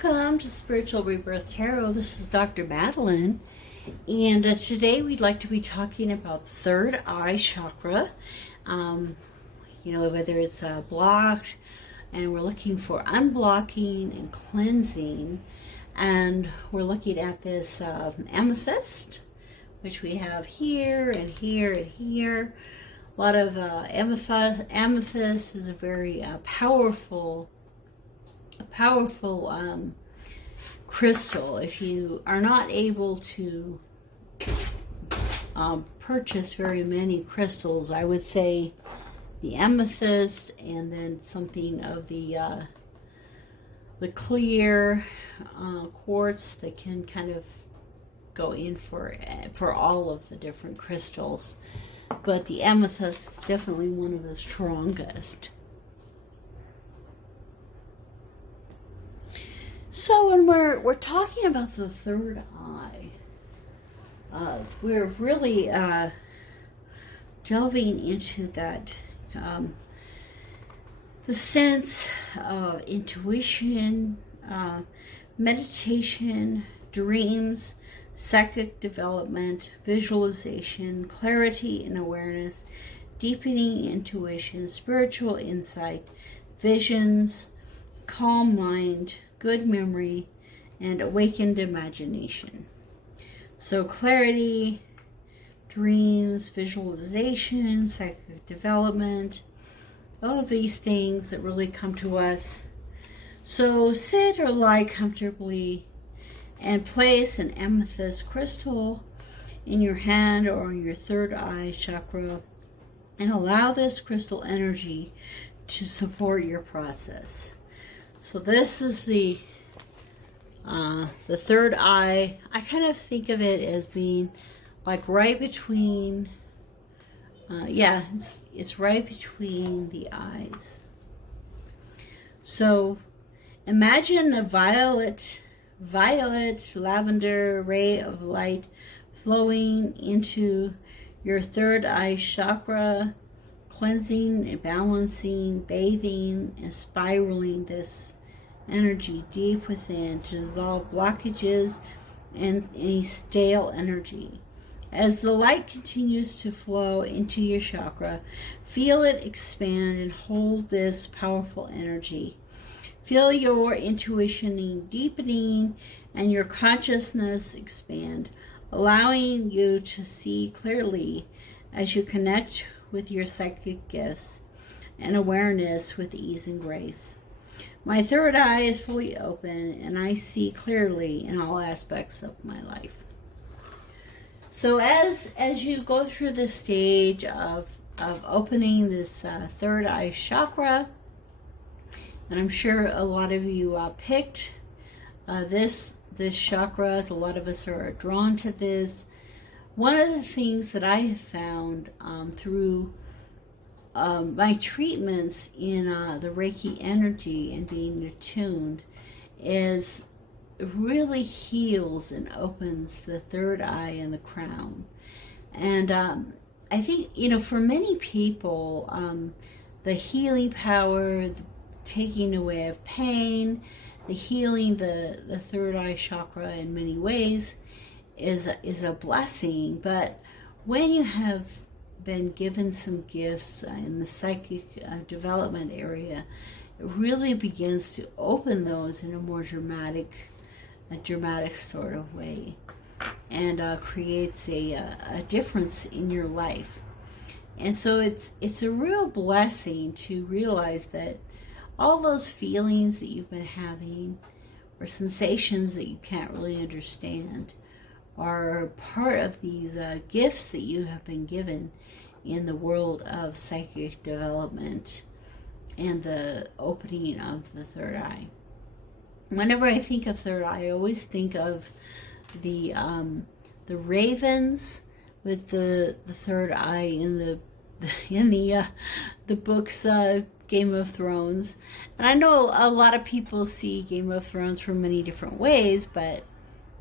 Welcome to Spiritual Rebirth Tarot. This is Dr. Madelyn, and today we'd like to be talking about Third Eye Chakra. Whether it's blocked, and we're looking for unblocking and cleansing, and we're looking at this amethyst, which we have here and here and here. A lot of amethyst is a very powerful crystal. If you are not able to purchase very many crystals, I would say the amethyst, and then something of the clear quartz that can kind of go in for all of the different crystals. But the amethyst is definitely one of the strongest. So when we're talking about the third eye, we're really delving into that, the sense of intuition, meditation, dreams, psychic development, visualization, clarity and awareness, deepening intuition, spiritual insight, visions, calm mind, good memory, and awakened imagination. So clarity, dreams, visualization, psychic development, all of these things that really come to us. So sit or lie comfortably and place an amethyst crystal in your hand or on your third eye chakra, and allow this crystal energy to support your process. So this is the third eye. I kind of think of it as being like right between, it's right between the eyes. So imagine a violet lavender ray of light flowing into your third eye chakra, cleansing and balancing, bathing and spiraling this energy deep within to dissolve blockages and any stale energy. As the light continues to flow into your chakra, feel it expand and hold this powerful energy. Feel your intuition deepening and your consciousness expand, allowing you to see clearly as you connect with your psychic gifts and awareness with ease and grace. My third eye is fully open and I see clearly in all aspects of my life. So as you go through the stage of opening this third eye chakra, and I'm sure a lot of you picked this chakra, as a lot of us are drawn to this. One of the things that I have found through my treatments in the Reiki energy and being attuned is it really heals and opens the third eye and the crown. And I think, for many people, the healing power, the taking away of pain, the healing the third eye chakra in many ways is a blessing. But when you have been given some gifts in the psychic development area, it really begins to open those in a more dramatic sort of way, and creates a difference in your life. And so it's a real blessing to realize that all those feelings that you've been having, or sensations that you can't really understand, are part of these gifts that you have been given in the world of psychic development and the opening of the third eye. Whenever I think of third eye, I always think of the ravens with the third eye in the books Game of Thrones. And I know a lot of people see Game of Thrones from many different ways, but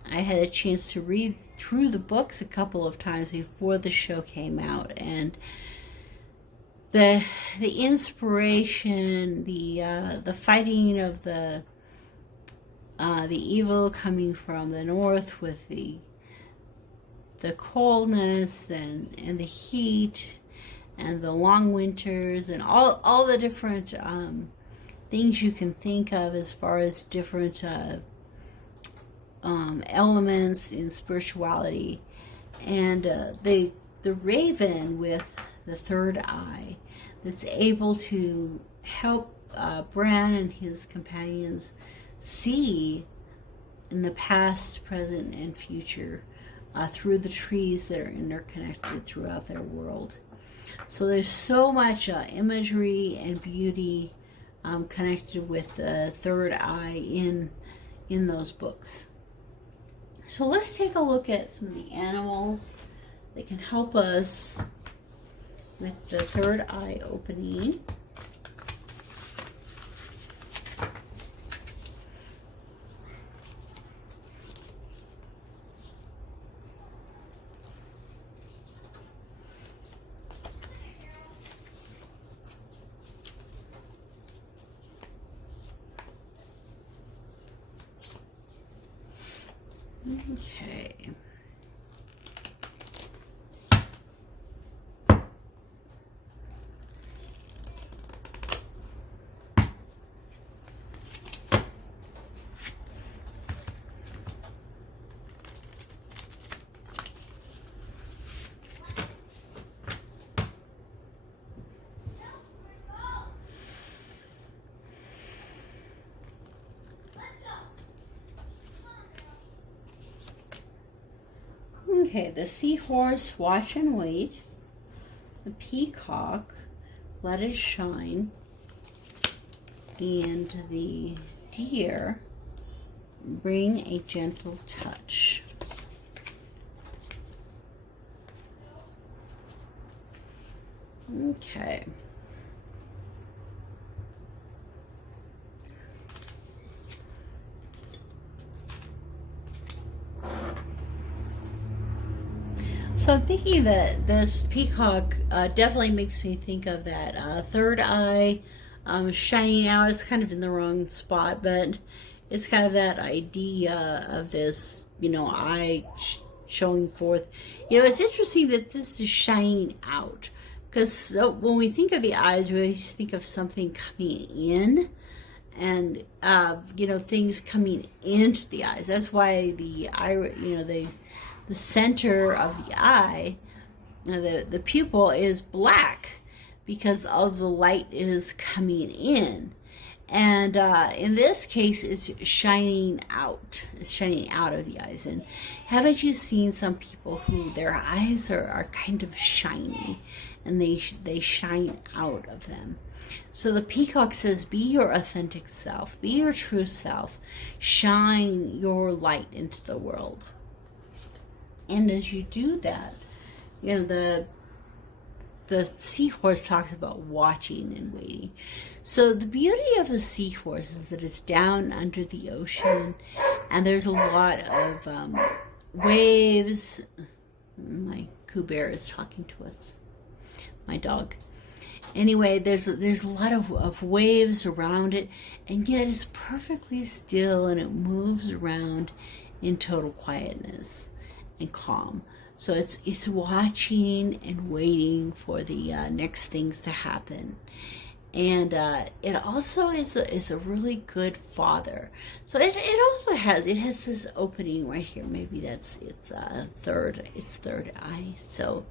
I had a chance to read through the books a couple of times before the show came out, and the inspiration, the fighting of the the evil coming from the north with the coldness and the heat and the long winters and all the different things you can think of as far as different elements in spirituality. And the raven with the third eye that's able to help Bran and his companions see in the past, present, and future through the trees that are interconnected throughout their world. So there's so much imagery and beauty connected with the third eye in those books. So let's take a look at some of the animals that can help us with the third eye opening. Okay. Okay, the seahorse, watch and wait. The peacock, let it shine. And the deer, bring a gentle touch. Okay. So I'm thinking that this peacock definitely makes me think of that third eye shining out. It's kind of in the wrong spot, but it's kind of that idea of this, eye showing forth. It's interesting that this is shining out, because when we think of the eyes, we always think of something coming in, and things coming into the eyes. That's why the eye, the center of the eye, the pupil, is black, because all the light is coming in. And in this case, it's shining out. It's shining out of the eyes. And haven't you seen some people who their eyes are kind of shiny, and they shine out of them? So the peacock says, be your authentic self, be your true self, shine your light into the world. And as you do that, the seahorse talks about watching and waiting. So the beauty of the seahorse is that it's down under the ocean, and there's a lot of waves. My Coo Bear is talking to us, my dog. Anyway, there's a lot of waves around it, and yet it's perfectly still, and it moves around in total quietness and calm. So it's watching and waiting for the next things to happen. And it also is a really good father. So it also has this opening right here. Maybe it's third eye. So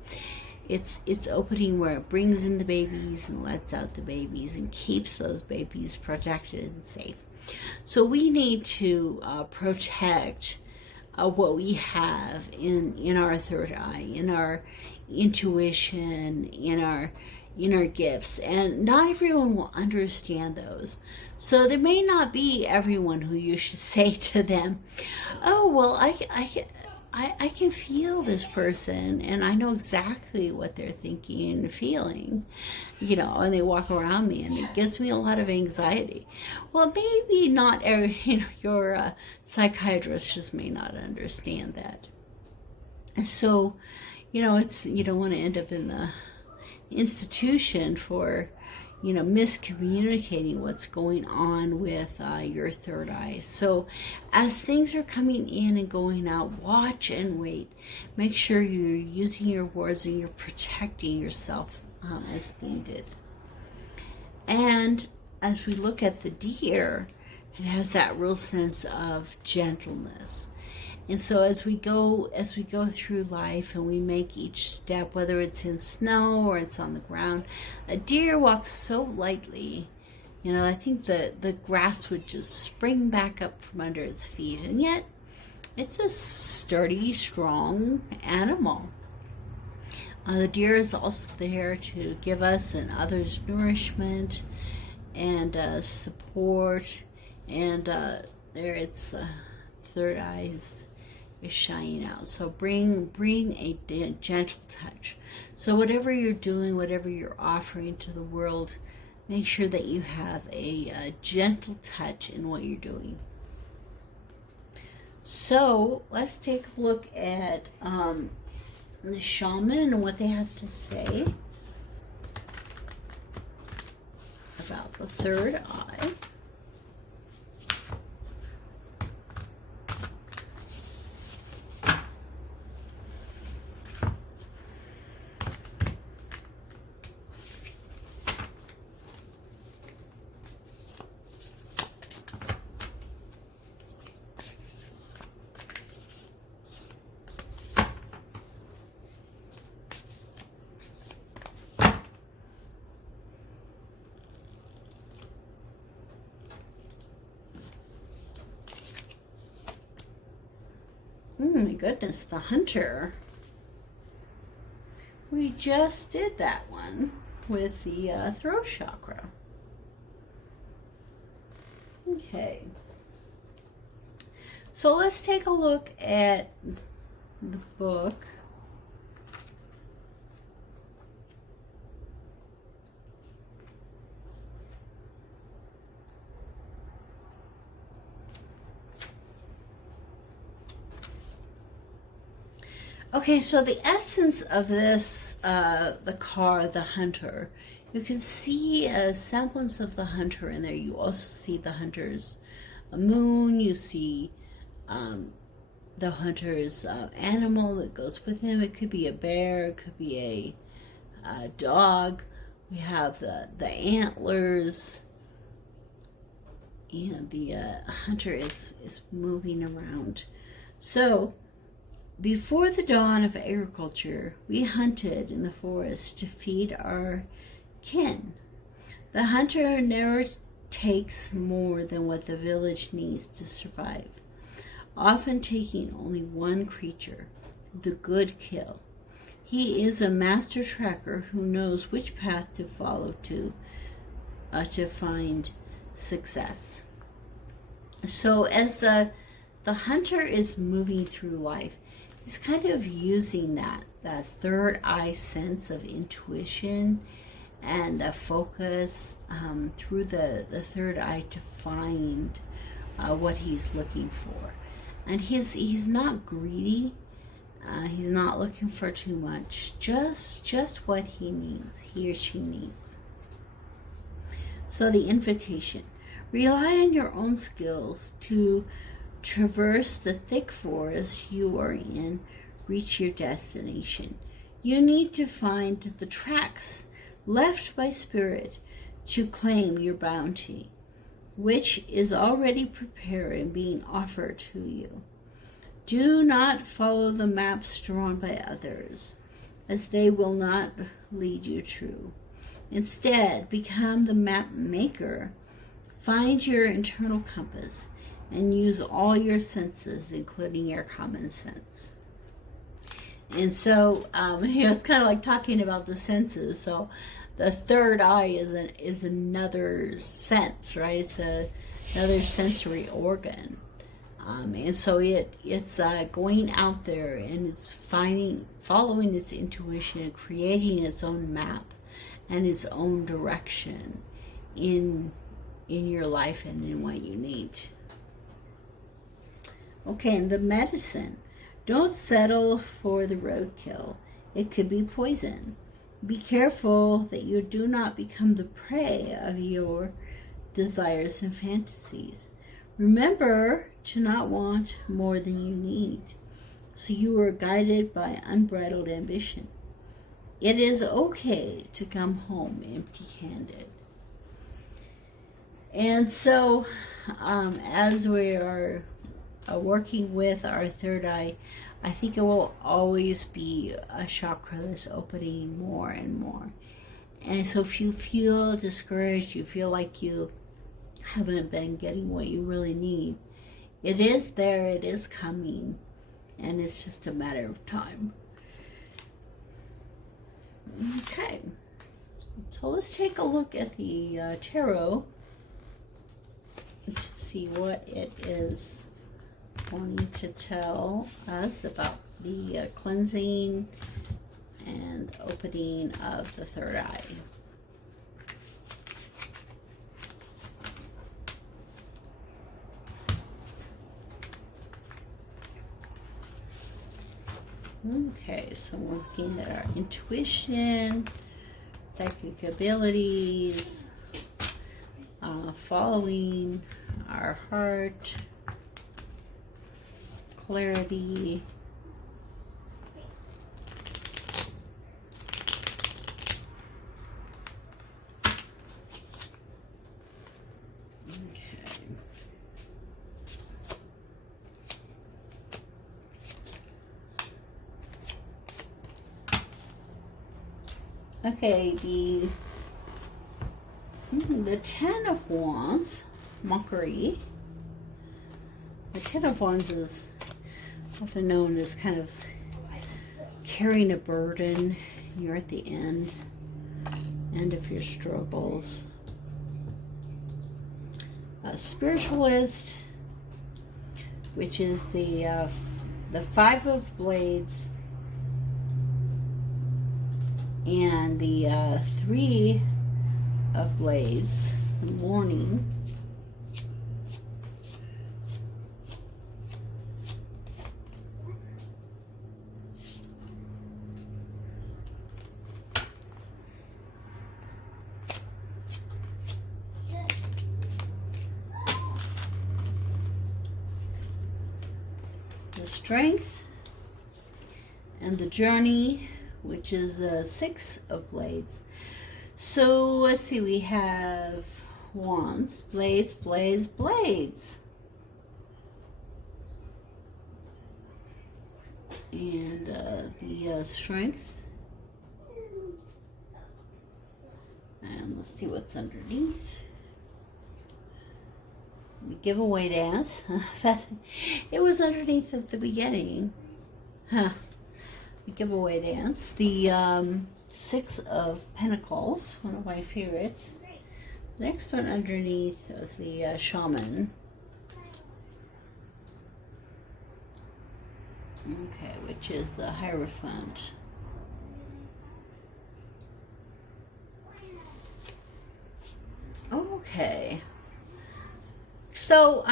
it's opening where it brings in the babies and lets out the babies and keeps those babies protected and safe. So we need to protect what we have in our third eye, in our intuition, in our gifts. And not everyone will understand those. So there may not be everyone who you should say to them, oh, well, I can feel this person, and I know exactly what they're thinking and feeling, and they walk around me, and it gives me a lot of anxiety. Well, maybe not every, your psychiatrist just may not understand that. So, you don't want to end up in the institution for, miscommunicating what's going on with your third eye. So as things are coming in and going out, watch and wait. Make sure you're using your words and you're protecting yourself as needed. And as we look at the deer, it has that real sense of gentleness. And so as we go through life and we make each step, whether it's in snow or it's on the ground, a deer walks so lightly. I think the grass would just spring back up from under its feet, and yet it's a sturdy, strong animal. The deer is also there to give us and others nourishment and support, and there its third eye is shining out. So bring a gentle touch. So whatever you're doing, whatever you're offering to the world, make sure that you have a gentle touch in what you're doing. So let's take a look at the shaman and what they have to say about the third eye. Oh my goodness, the hunter. We just did that one with the throat chakra. Okay. So let's take a look at the book. Okay, so the essence of this, the car, the hunter, you can see a semblance of the hunter in there. You also see the hunter's moon. You see the hunter's animal that goes with him. It could be a bear. It could be a dog. We have the antlers. And the hunter is moving around. So, before the dawn of agriculture, we hunted in the forest to feed our kin. The hunter never takes more than what the village needs to survive, often taking only one creature, the good kill. He is a master tracker who knows which path to follow to find success. So as the hunter is moving through life, he's kind of using that third eye sense of intuition and a focus through the third eye to find what he's looking for. And he's not greedy. He's not looking for too much. Just what he needs, he or she needs. So the invitation. Rely on your own skills to traverse the thick forest you are in, reach your destination. You need to find the tracks left by spirit to claim your bounty, which is already prepared and being offered to you. Do not follow the maps drawn by others, as they will not lead you true. Instead, become the map maker. Find your internal compass and use all your senses, including your common sense. And so, it's kind of like talking about the senses. So, the third eye is another sense, right? It's another sensory organ, and so it's going out there and it's following its intuition and creating its own map and its own direction in your life and in what you need. Okay, and the medicine. Don't settle for the roadkill. It could be poison. be careful that you do not become the prey of your desires and fantasies. Remember to not want more than you need, so you are guided by unbridled ambition. It is okay to come home empty-handed. And so, as we are working with our third eye, I think it will always be a chakra that's opening more and more. And so if you feel discouraged, you feel like you haven't been getting what you really need, it is there, it is coming, and it's just a matter of time. Okay, so let's take a look at the tarot to see what it is wanting to tell us about the cleansing and opening of the third eye. Okay, so we're looking at our intuition, psychic abilities, following our heart, clarity, okay, the Ten of Wands, mockery. The Ten of Wands is often known as kind of carrying a burden. You're at the end of your struggles. A spiritualist, which is the Five of Blades, and the Three of Blades, the Morning. The Strength and the Journey, which is Six of Blades. So let's see, we have Wands, Blades, Blades, Blades. And the Strength. And let's see what's underneath. The giveaway dance. It was underneath at the beginning. Huh. The giveaway dance. The Six of Pentacles, one of my favorites. The next one underneath is the Shaman. Okay, which is the Hierophant. Okay. So,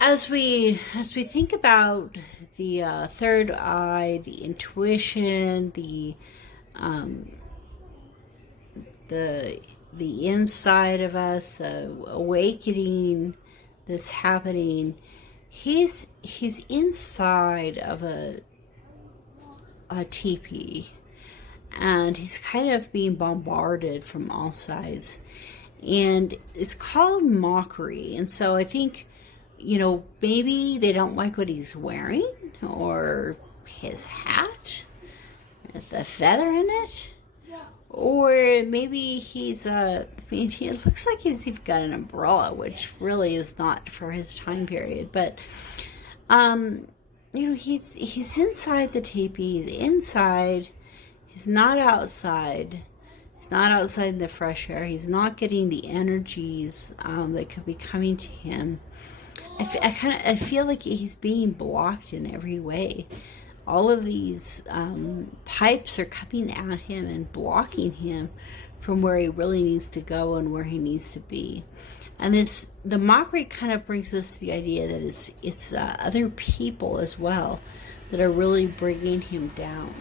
as we think about the third eye, the intuition, the inside of us, the awakening that's happening, he's inside of a teepee, and he's kind of being bombarded from all sides. And it's called mockery. And so I think, you know, maybe they don't like what he's wearing, or his hat, the feather in it. Or maybe he's, I mean, it looks like he's even got an umbrella, which really is not for his time period. But, you know, he's inside the teepee, he's inside, he's not outside. Not outside in the fresh air. He's not getting the energies that could be coming to him. I feel like he's being blocked in every way. All of these pipes are coming at him and blocking him from where he really needs to go and where he needs to be. And the mockery kind of brings us to the idea that it's other people as well that are really bringing him down.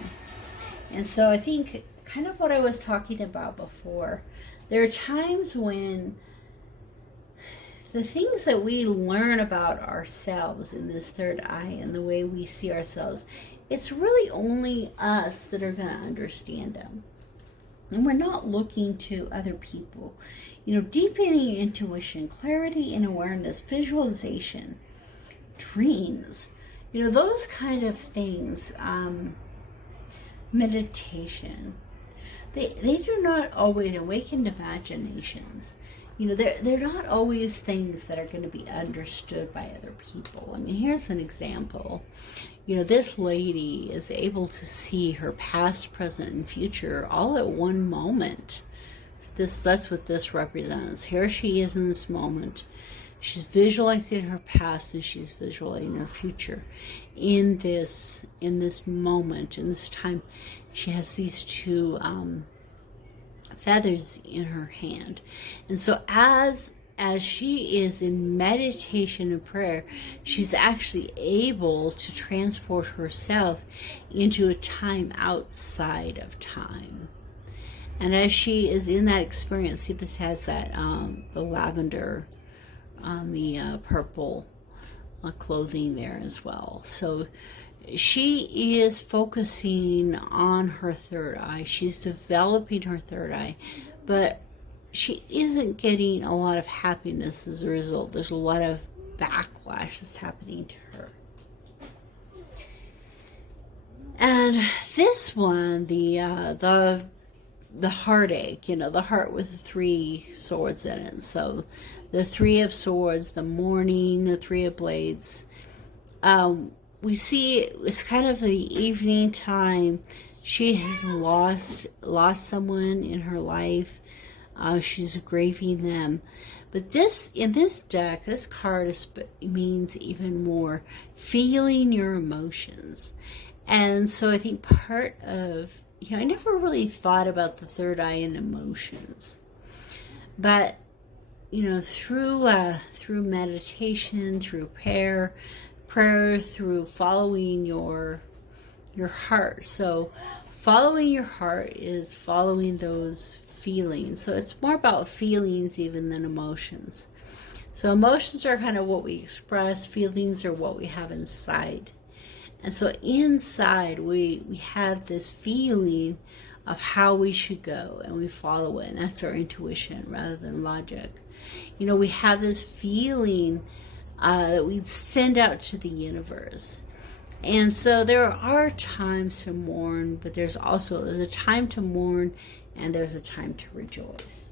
And so I think kind of what I was talking about before, there are times when the things that we learn about ourselves in this third eye and the way we see ourselves, it's really only us that are going to understand them. And we're not looking to other people. You know, deepening intuition, clarity and awareness, visualization, dreams, you know, those kind of things, meditation, they do not always awaken imaginations. You know, they're not always things that are going to be understood by other people. I mean, here's an example. You know, this lady is able to see her past, present, and future all at one moment. That's what this represents. Here she is in this moment. She's visualizing her past and she's visualizing her future. In this moment, in this time, she has these two feathers in her hand. And so as she is in meditation and prayer, she's actually able to transport herself into a time outside of time. And as she is in that experience, see, this has that the lavender on the purple clothing there as well. So she is focusing on her third eye. She's developing her third eye, but she isn't getting a lot of happiness as a result. There's a lot of backlash that's happening to her. And this one, the heartache, you know, the heart with the 3 swords in it. So the 3 of swords, the mourning, the 3 of blades. We see it's kind of the evening time. She has lost someone in her life. She's grieving them. But in this deck, this card means even more feeling your emotions. And so I think part of, you know, I never really thought about the third eye and emotions. But, you know, through meditation, through prayer, through following your heart. So following your heart is following those feelings. So it's more about feelings even than emotions. So emotions are kind of what we express, feelings are what we have inside. And so inside we have this feeling of how we should go, and we follow it, and that's our intuition rather than logic. You know, we have this feeling that we send out to the universe. And so there are times to mourn, but there's a time to mourn and there's a time to rejoice.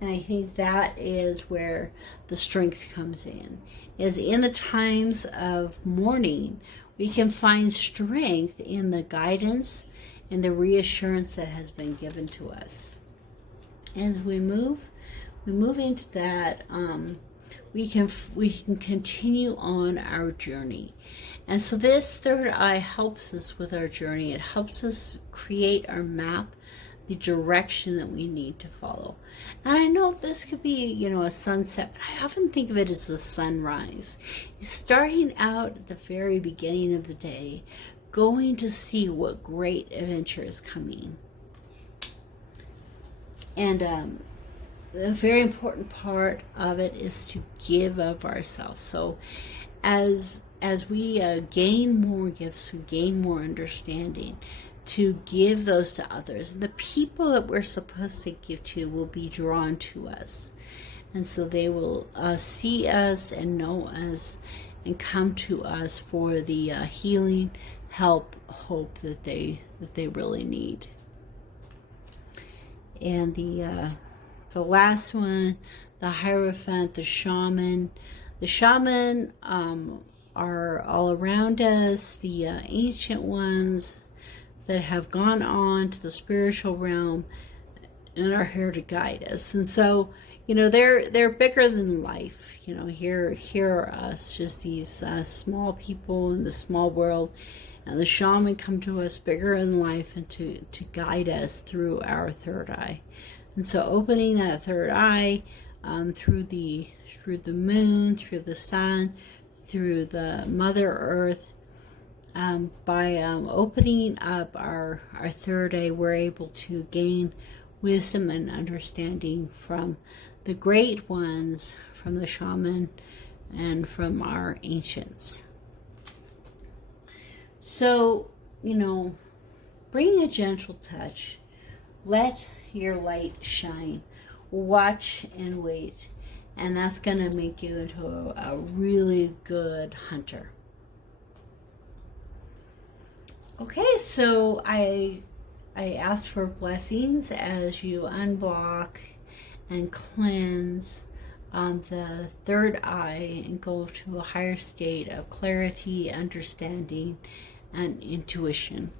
And I think that is where the strength comes in, is in the times of mourning, we can find strength in the guidance and the reassurance that has been given to us. As we move into that, we can continue on our journey. And so this third eye helps us with our journey. It helps us create our map, the direction that we need to follow. And I know this could be, you know, a sunset, but I often think of it as a sunrise. Starting out at the very beginning of the day, going to see what great adventure is coming. And a very important part of it is to give of ourselves. So as we gain more gifts, we gain more understanding, to give those to others. And the people that we're supposed to give to will be drawn to us. And so they will see us and know us and come to us for the healing, help, hope that they really need. And the last one, the Hierophant, the Shaman. The Shaman are all around us, the ancient ones that have gone on to the spiritual realm and are here to guide us. And so, you know, they're bigger than life. You know, here are us, just these small people in the small world. And the shaman come to us bigger than life and to guide us through our third eye. And so opening that third eye through the moon, through the sun, through the Mother Earth, By opening up our third eye, we're able to gain wisdom and understanding from the great ones, from the shaman, and from our ancients. So, you know, bring a gentle touch. Let your light shine. Watch and wait. And that's going to make you into a really good hunter. Okay, so I ask for blessings as you unblock and cleanse the third eye and go to a higher state of clarity, understanding, and intuition.